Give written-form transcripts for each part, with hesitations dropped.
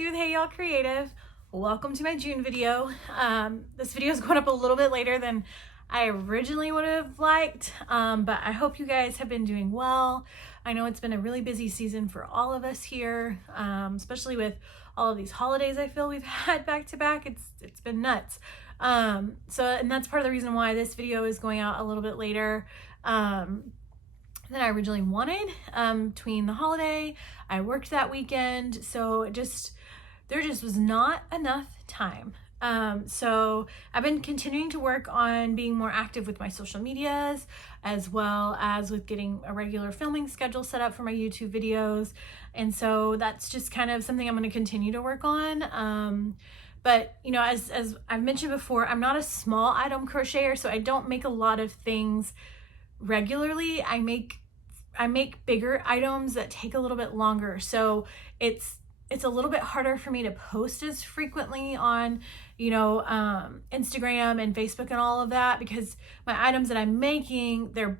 Kelsey with Hey Y'all Creative. Welcome to my June video. This video is going up a little bit later than I originally would have liked, but I hope you guys have been doing well. I know it's been a really busy season for all of us here, especially with all of these holidays I feel we've had back to back. It's been nuts. And that's part of the reason why this video is going out a little bit later than I originally wanted. Between the holiday, I worked that weekend, so there just was not enough time. So I've been continuing to work on being more active with my social medias, as well as with getting a regular filming schedule set up for my YouTube videos. And so that's just kind of something I'm going to continue to work on. But you know, as I've mentioned before, I'm not a small item crocheter, so I don't make a lot of things regularly. I make bigger items that take a little bit longer. So it's a little bit harder for me to post as frequently on, Instagram and Facebook and all of that, because my items that I'm making, they're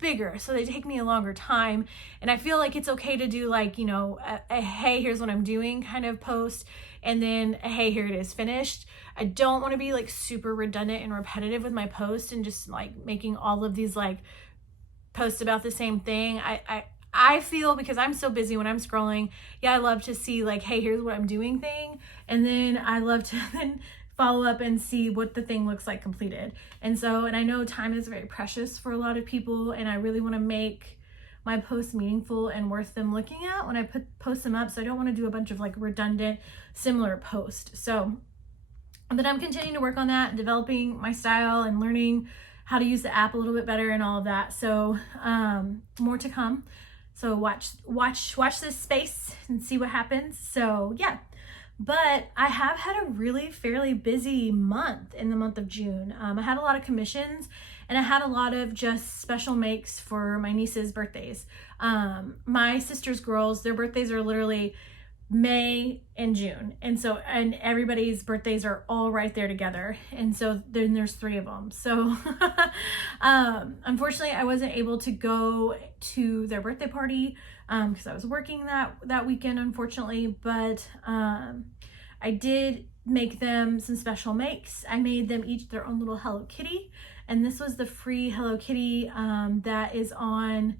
bigger, so they take me a longer time. And I feel like it's okay to do like, a hey, here's what I'm doing kind of post, and then a hey, here it is finished. I don't want to be like super redundant and repetitive with my post and just like making all of these like posts about the same thing. I feel, because I'm so busy when I'm scrolling, I love to see like, hey, here's what I'm doing thing. And then I love to then follow up and see what the thing looks like completed. And I know time is very precious for a lot of people, and I really want to make my posts meaningful and worth them looking at when I post them up. So I don't want to do a bunch of like redundant, similar posts. But I'm continuing to work on that, developing my style and learning how to use the app a little bit better and all of that. So more to come. So watch this space and see what happens. So yeah, but I have had a really fairly busy month in the month of June. I had a lot of commissions, and I had a lot of just special makes for my niece's birthdays. My sister's girls, their birthdays are literally May and June, and everybody's birthdays are all right there together, and so then there's 3 of them. So unfortunately I wasn't able to go to their birthday party because I was working that weekend, unfortunately, but I did make them some special makes. I made them each their own little Hello Kitty, and this was the free Hello Kitty that is on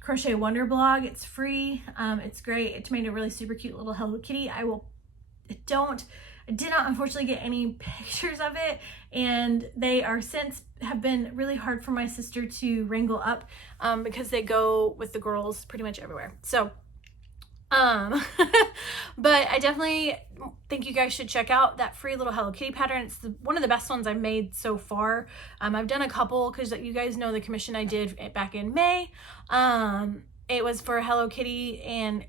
Crochet Wonder blog. It's free. It's great. It made a really super cute little Hello Kitty. I did not unfortunately get any pictures of it, and they have been really hard for my sister to wrangle up because they go with the girls pretty much everywhere. So but I definitely think you guys should check out that free little Hello Kitty pattern. It's one of the best ones I've made so far. I've done a couple because you guys know the commission I did back in May. It was for Hello Kitty, and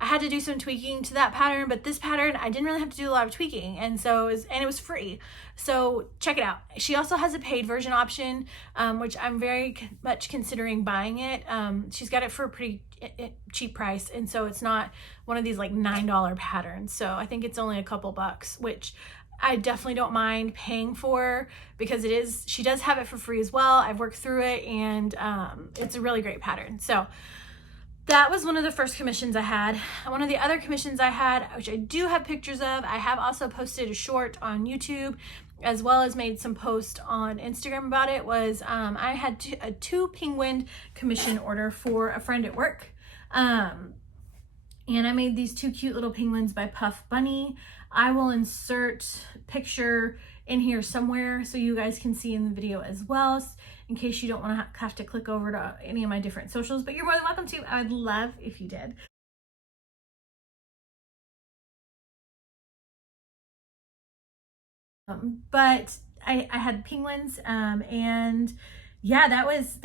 I had to do some tweaking to that pattern, but this pattern I didn't really have to do a lot of tweaking, and it was free. So check it out. She also has a paid version option, which I'm very much considering buying it. She's got it for a pretty cheap price, and so it's not one of these like $9 patterns. So I think it's only a couple bucks, which I definitely don't mind paying for, because she does have it for free as well. I've worked through it, and it's a really great pattern. So that was one of the first commissions I had. One of the other commissions I had, which I do have pictures of, I have also posted a short on YouTube, as well as made some posts on Instagram about it, was I had a 2 penguin commission order for a friend at work. And I made these 2 cute little penguins by Puff Bunny. I will insert picture in here somewhere so you guys can see in the video as well, in case you don't want to have to click over to any of my different socials, but you're more than welcome to. I would love if you did. But I had penguins, and yeah, that was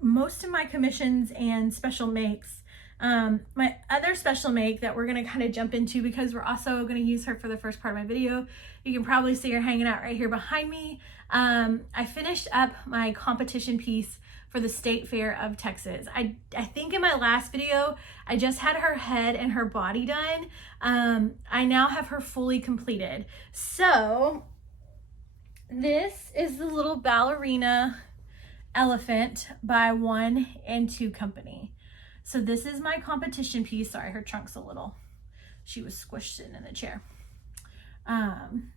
most of my commissions and special makes. My other special make that we're going to kind of jump into, because we're also going to use her for the first part of my video. You can probably see her hanging out right here behind me. I finished up my competition piece for the State Fair of Texas. I think in my last video, I just had her head and her body done. I now have her fully completed. So this is the little ballerina elephant by 1 and 2 Company. So this is my competition piece. Sorry, her trunk's a little she was squished sitting in the chair.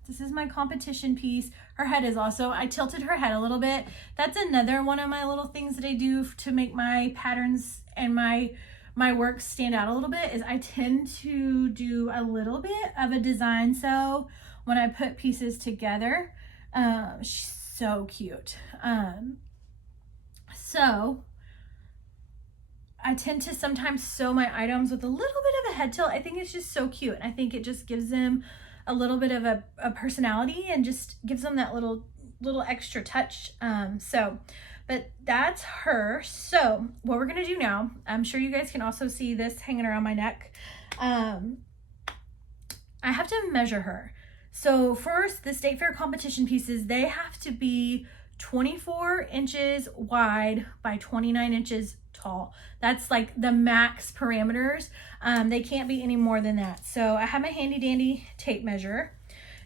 This is my competition piece. Her head is also, I tilted her head a little bit. That's another one of my little things that I do to make my patterns and my work stand out a little bit, is I tend to do a little bit of a design sew when I put pieces together. She's so cute. So I tend to sometimes sew my items with a little bit of a head tilt. I think it's just so cute. I think it just gives them a little bit of a personality and just gives them that little extra touch. But that's her. So what we're gonna do now, I'm sure you guys can also see this hanging around my neck. I have to measure her. So first, the State Fair competition pieces, they have to be 24 inches wide by 29 inches tall. That's like the max parameters. They can't be any more than that. So I have my handy dandy tape measure.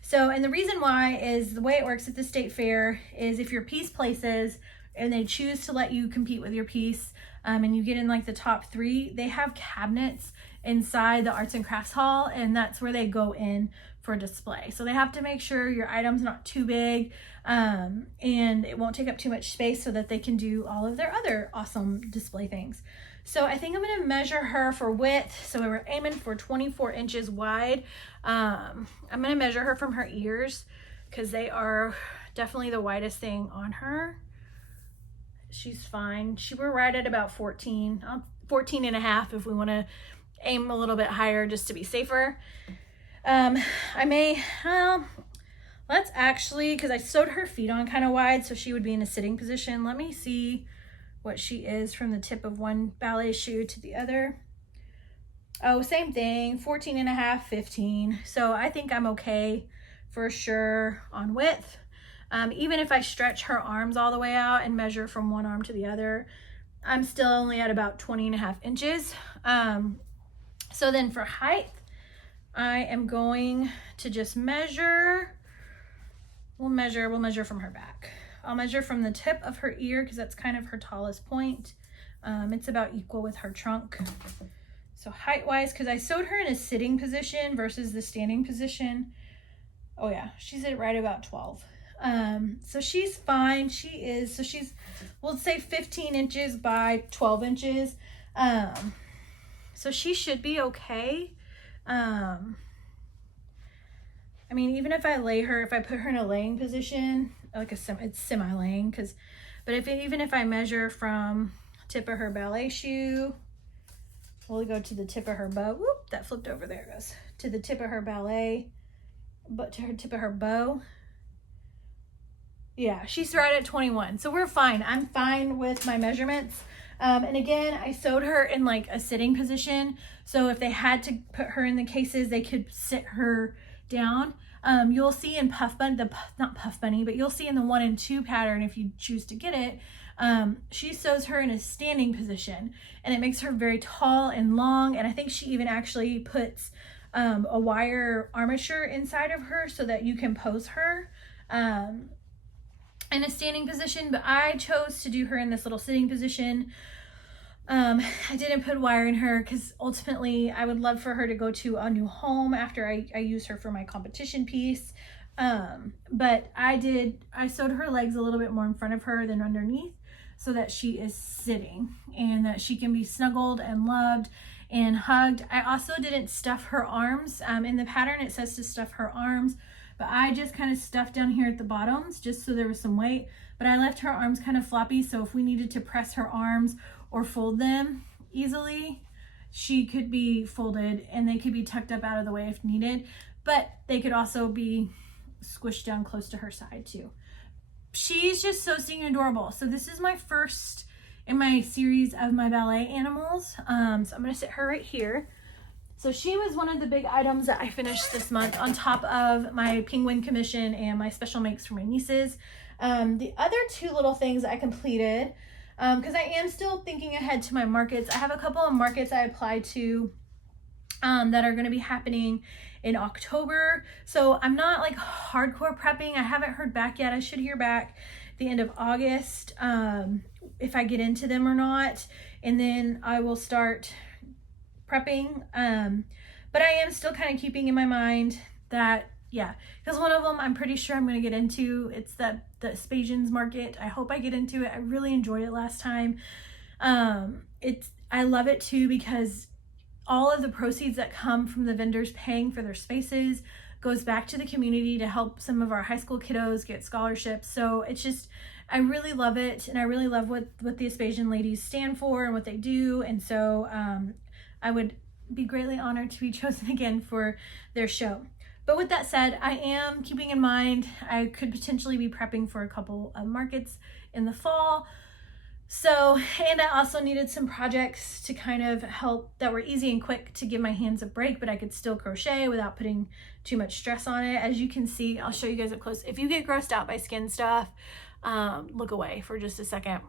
So, and the reason why is the way it works at the State Fair is if your piece places and they choose to let you compete with your piece, and you get in like the top 3, they have cabinets inside the arts and crafts hall, and that's where they go in for display. So they have to make sure your item's not too big, and it won't take up too much space so that they can do all of their other awesome display things. So I think I'm gonna measure her for width. So we were aiming for 24 inches wide. I'm gonna measure her from her ears because they are definitely the widest thing on her. She's fine. We're right at about 14 and a half if we want to aim a little bit higher just to be safer. Let's actually, because I sewed her feet on kind of wide so she would be in a sitting position. Let me see what she is from the tip of one ballet shoe to the other. Oh, same thing, 14 and a half, 15. So I think I'm okay for sure on width. Even if I stretch her arms all the way out and measure from one arm to the other, I'm still only at about 20 and a half inches. So then for height, I am going to just measure. We'll measure from her back. I'll measure from the tip of her ear because that's kind of her tallest point. It's about equal with her trunk. So height-wise, because I sewed her in a sitting position versus the standing position. Oh yeah, she's at right about 12. So she's fine. We'll say 15 inches by 12 inches. So she should be okay. I mean, even if I put her in a laying position, like it's semi-laying, even if I measure from tip of her ballet shoe, we'll go to the tip of her bow. Whoop, that flipped over, there it goes. To the tip of her ballet, but to her tip of her bow. Yeah, she's right at 21. So we're fine. I'm fine with my measurements. And again, I sewed her in like a sitting position. So if they had to put her in the cases, they could sit her down. You'll see in not Puff Bunny, but you'll see in the 1 and 2 pattern, if you choose to get it, she sews her in a standing position, and it makes her very tall and long. And I think she even actually puts a wire armature inside of her so that you can pose her in a standing position, but I chose to do her in this little sitting position. I didn't put wire in her because ultimately I would love for her to go to a new home after I use her for my competition piece. But I sewed her legs a little bit more in front of her than underneath so that she is sitting and that she can be snuggled and loved and hugged. I also didn't stuff her arms. In the pattern it says to stuff her arms, but I just kind of stuffed down here at the bottoms just so there was some weight, but I left her arms kind of floppy, so if we needed to press her arms or fold them easily, she could be folded and they could be tucked up out of the way if needed, but they could also be squished down close to her side too. She's just so stinking adorable. So this is my first in my series of my ballet animals. So I'm gonna sit her right here. So she was one of the big items that I finished this month on top of my penguin commission and my special makes for my nieces. The other two little things I completed, because I am still thinking ahead to my markets. I have a couple of markets I applied to that are going to be happening in October. So I'm not like hardcore prepping. I haven't heard back yet. I should hear back at the end of August if I get into them or not. And then I will start prepping. but I am still kind of keeping in my mind that, yeah, because one of them I'm pretty sure I'm going to get into. It's the Spasians market. I hope I get into it. I really enjoyed it last time. I love it too because all of the proceeds that come from the vendors paying for their spaces goes back to the community to help some of our high school kiddos get scholarships. So it's just, I really love it, and I really love what the Aspasian ladies stand for and what they do. And so I would be greatly honored to be chosen again for their show. But with that said, I am keeping in mind I could potentially be prepping for a couple of markets in the fall. So, and I also needed some projects to kind of help that were easy and quick to give my hands a break, but I could still crochet without putting too much stress on it. As you can see, I'll show you guys up close. If you get grossed out by skin stuff, look away for just a second.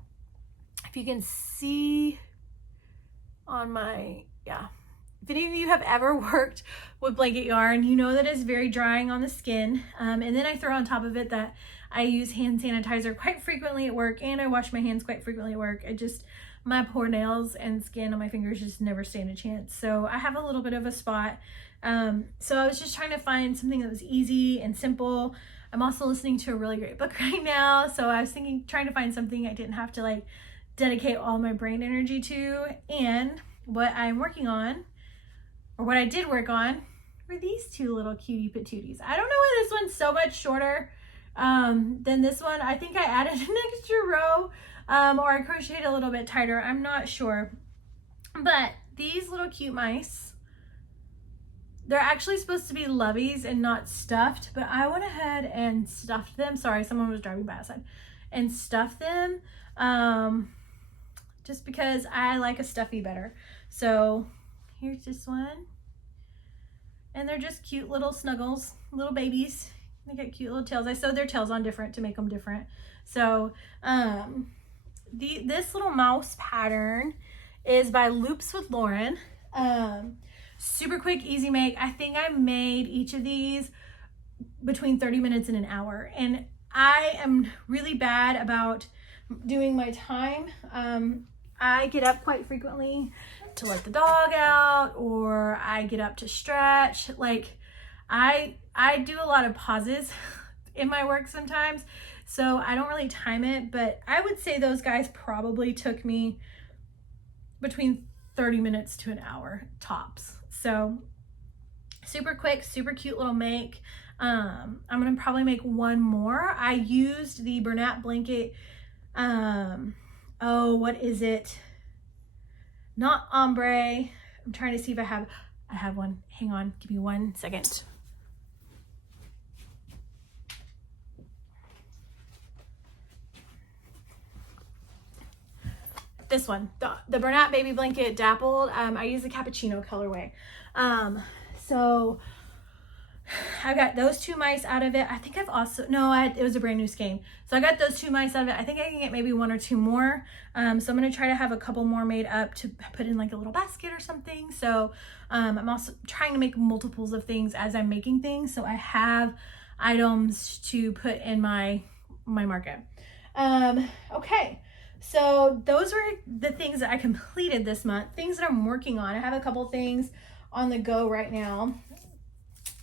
If you can see on my, yeah. If any of you have ever worked with blanket yarn, you know that it's very drying on the skin. And then I throw on top of it that I use hand sanitizer quite frequently at work, and I wash my hands quite frequently at work. My poor nails and skin on my fingers just never stand a chance. So I have a little bit of a spot. So I was just trying to find something that was easy and simple. I'm also listening to a really great book right now. So I was trying to find something I didn't have to like dedicate all my brain energy to. And what I'm working on, or what I did work on, were these two little cutie patooties. I don't know why this one's so much shorter than this one. I think I added an extra row or I crocheted a little bit tighter. I'm not sure. But these little cute mice, they're actually supposed to be loveys and not stuffed, but I went ahead and stuffed them. Sorry, someone was driving by outside. And stuffed them just because I like a stuffy better. So here's this one. And they're just cute little snuggles, little babies. They get cute little tails. I sewed their tails on different to make them different. So this little mouse pattern is by Loops with Lauren. Super quick, easy make. I think I made each of these between 30 minutes and an hour. And I am really bad about doing my time. I get up quite frequently to let the dog out, or I get up to stretch. Like I do a lot of pauses in my work sometimes, so I don't really time it, but I would say those guys probably took me between 30 minutes to an hour tops. So super quick, super cute little make. I'm gonna probably make one more. I used the Bernat blanket. Oh, what is it? Not ombre. I'm trying to see if I have one. Hang on, give me 1 second. This one, the Bernat baby blanket dappled. I use the cappuccino colorway. So I got those two mice out of it. I think I've also, it was a brand new skein. So I got those two mice out of it. I think I can get maybe 1 or 2 more. So I'm going to try to have a couple more made up to put in like a little basket or something. So I'm also trying to make multiples of things as I'm making things. So I have items to put in my market. Okay. So those were the things that I completed this month, things that I'm working on. I have a couple things on the go right now.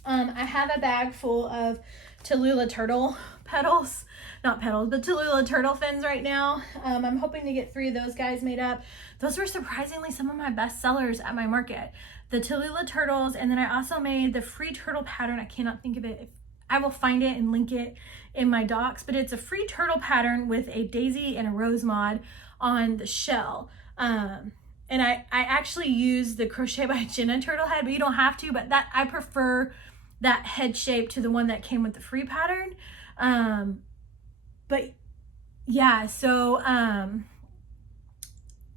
I have a bag full of Tallulah turtle petals, not petals, but Tallulah turtle fins right now. I'm hoping to get 3 of those guys made up. Those were surprisingly some of my best sellers at my market. The Tallulah turtles, and then I also made the free turtle pattern. I cannot think of it. I will find it and link it in my docs, but it's a free turtle pattern with a daisy and a rose mod on the shell. And I actually use the Crochet by Jenna turtle head, but you don't have to, but I prefer that head shape to the one that came with the free pattern. But yeah, so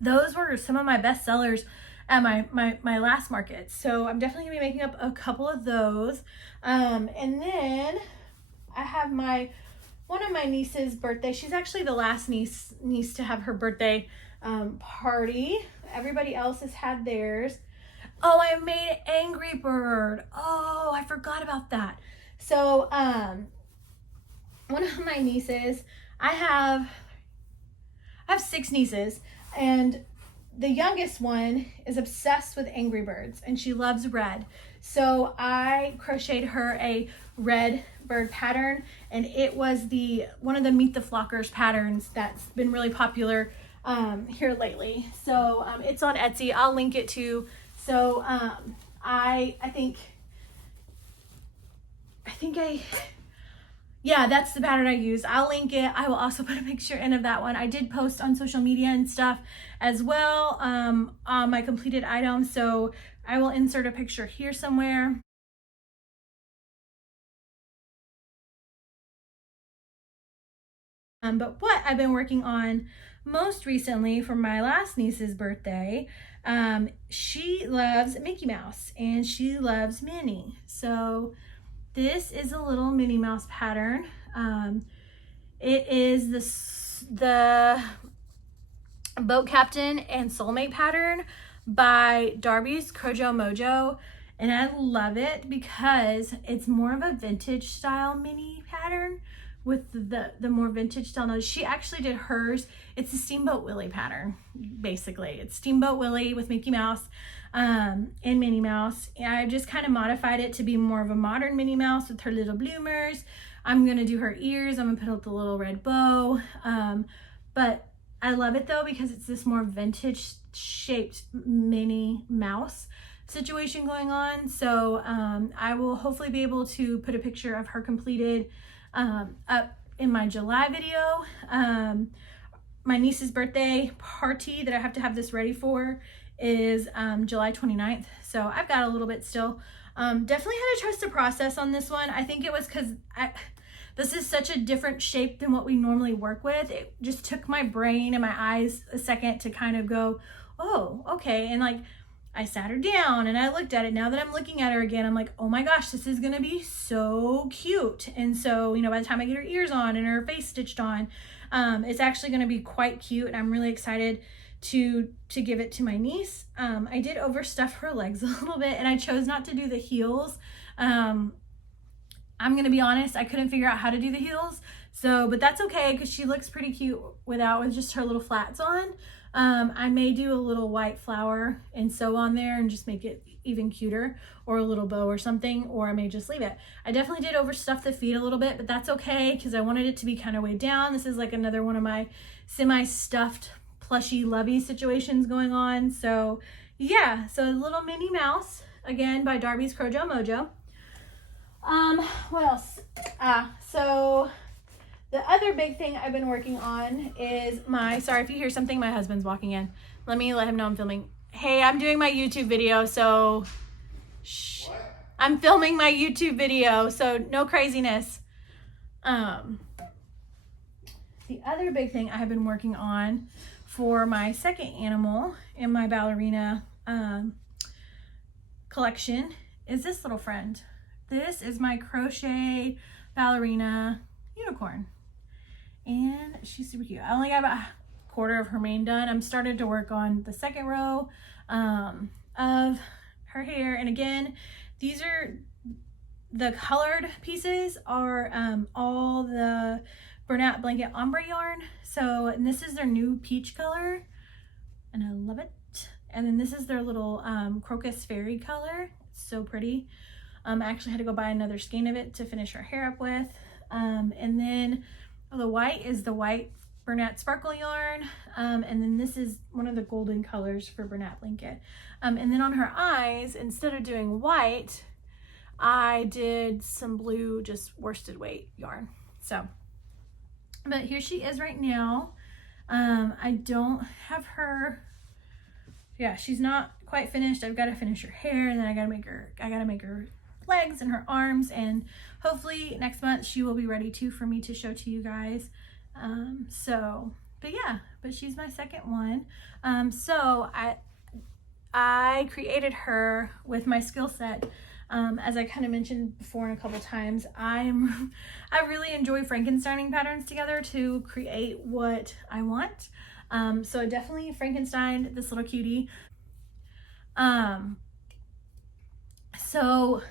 those were some of my best sellers at my last market. So I'm definitely gonna be making up a couple of those. And then I have one of my niece's birthday. She's actually the last niece to have her birthday party. Everybody else has had theirs. Oh, I made an Angry Bird. Oh, I forgot about that. So one of my nieces, I have 6 nieces, and the youngest one is obsessed with Angry Birds, and she loves red. So I crocheted her a red bird pattern, and it was one of the Meet the Flockers patterns that's been really popular here lately. So it's on Etsy. I'll link it too. So I think yeah, that's the pattern I used. I'll link it. I will also put a picture in of that one. I did post on social media and stuff as well on my completed item. So I will insert a picture here somewhere. But what I've been working on most recently for my last niece's birthday, she loves Mickey Mouse and she loves Minnie. So this is a little Minnie Mouse pattern. It is the Boat Captain and Soulmate pattern by Darby's Crochet Mojo, and I love it because it's more of a vintage style mini pattern with the more vintage style notes. She actually did hers. It's a Steamboat Willie pattern, basically. It's Steamboat Willie with Mickey Mouse and Minnie Mouse. And I've just kind of modified it to be more of a modern Minnie Mouse with her little bloomers. I'm gonna do her ears. I'm gonna put the little red bow. But I love it though because it's this more vintage shaped Minnie Mouse situation going on. So I will hopefully be able to put a picture of her completed up in my July video. My niece's birthday party that I have to have this ready for is July 29th. So I've got a little bit still. Definitely had to trust the process on this one. I think it was because this is such a different shape than what we normally work with. It just took my brain and my eyes a second to kind of go, oh, okay. And like, I sat her down and I looked at it. Now that I'm looking at her again, I'm like, oh my gosh, this is gonna be so cute. And so, you know, by the time I get her ears on and her face stitched on, it's actually gonna be quite cute. And I'm really excited to give it to my niece. I did overstuff her legs a little bit and I chose not to do the heels. I'm gonna be honest, I couldn't figure out how to do the heels. So, but that's okay because she looks pretty cute with just her little flats on. I may do a little white flower and sew on there and just make it even cuter, or a little bow or something, or I may just leave it. I definitely did overstuff the feet a little bit, but that's okay because I wanted it to be kind of weighed down. This is like another one of my semi-stuffed plushy lovey situations going on. So yeah, so a little Minnie Mouse, again by Darby's Crochet Mojo. What else? So the other big thing I've been working on is sorry if you hear something, my husband's walking in. Let him know I'm filming. Hey, I'm doing my YouTube video, so shh. What? I'm filming my YouTube video, so no craziness. The other big thing I've been working on for my second animal in my ballerina collection is this little friend. This is my crochet ballerina unicorn. And she's super cute. I only got about a quarter of her mane done. I'm starting to work on the second row of her hair. And again, these are the colored pieces are all the Bernat Blanket Ombre yarn. So, and this is their new peach color and I love it. And then this is their little crocus fairy color. It's so pretty. I actually had to go buy another skein of it to finish her hair up with. And then the white is the white Bernat Sparkle yarn. And then this is one of the golden colors for Bernat Blanket. And then on her eyes, instead of doing white, I did some blue, just worsted weight yarn. So, but here she is right now. I don't have her, yeah, she's not quite finished. I've got to finish her hair and then I got to make her legs and her arms, and hopefully next month she will be ready too for me to show to you guys. But yeah, but she's my second one. So I created her with my skill set. As I kind of mentioned before in a couple times, I really enjoy Frankensteining patterns together to create what I want. So I definitely Frankensteined this little cutie. So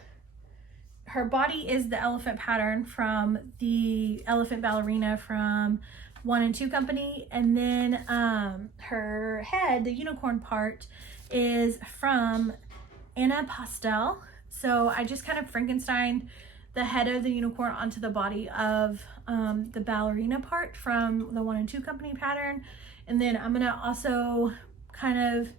her body is the elephant pattern from the Elephant Ballerina from 1 and 2 Company. And then her head, the unicorn part, is from Anna Pastel So I just kind of Frankensteined the head of the unicorn onto the body of the ballerina part from the 1 and 2 Company pattern. And then I'm gonna also kind of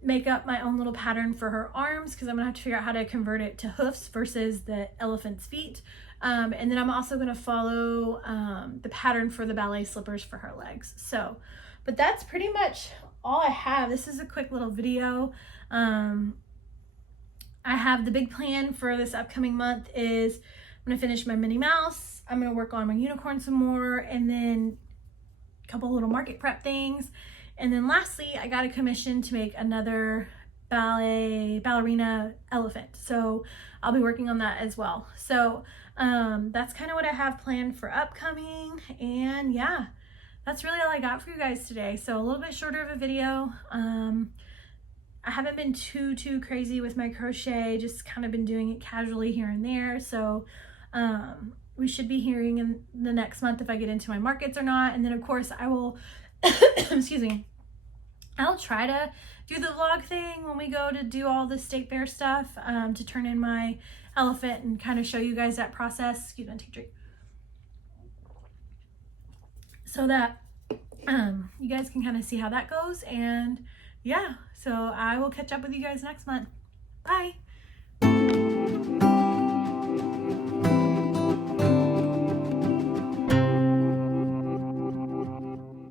make up my own little pattern for her arms, because I'm gonna have to figure out how to convert it to hoofs versus the elephant's feet. And then I'm also gonna follow the pattern for the ballet slippers for her legs. So, but that's pretty much all I have. This is a quick little video. I have the big plan for this upcoming month is I'm gonna finish my Minnie Mouse, I'm gonna work on my unicorn some more, and then a couple little market prep things. And then lastly, I got a commission to make another ballerina elephant. So I'll be working on that as well. So that's kind of what I have planned for upcoming. And yeah, that's really all I got for you guys today. So a little bit shorter of a video. I haven't been too crazy with my crochet, just kind of been doing it casually here and there. So we should be hearing in the next month if I get into my markets or not. And then of course I will, excuse me, I'll try to do the vlog thing when we go to do all the state fair stuff, to turn in my elephant and kind of show you guys that process. Excuse me, take a drink. So that you guys can kind of see how that goes. And yeah, so I will catch up with you guys next month. Bye.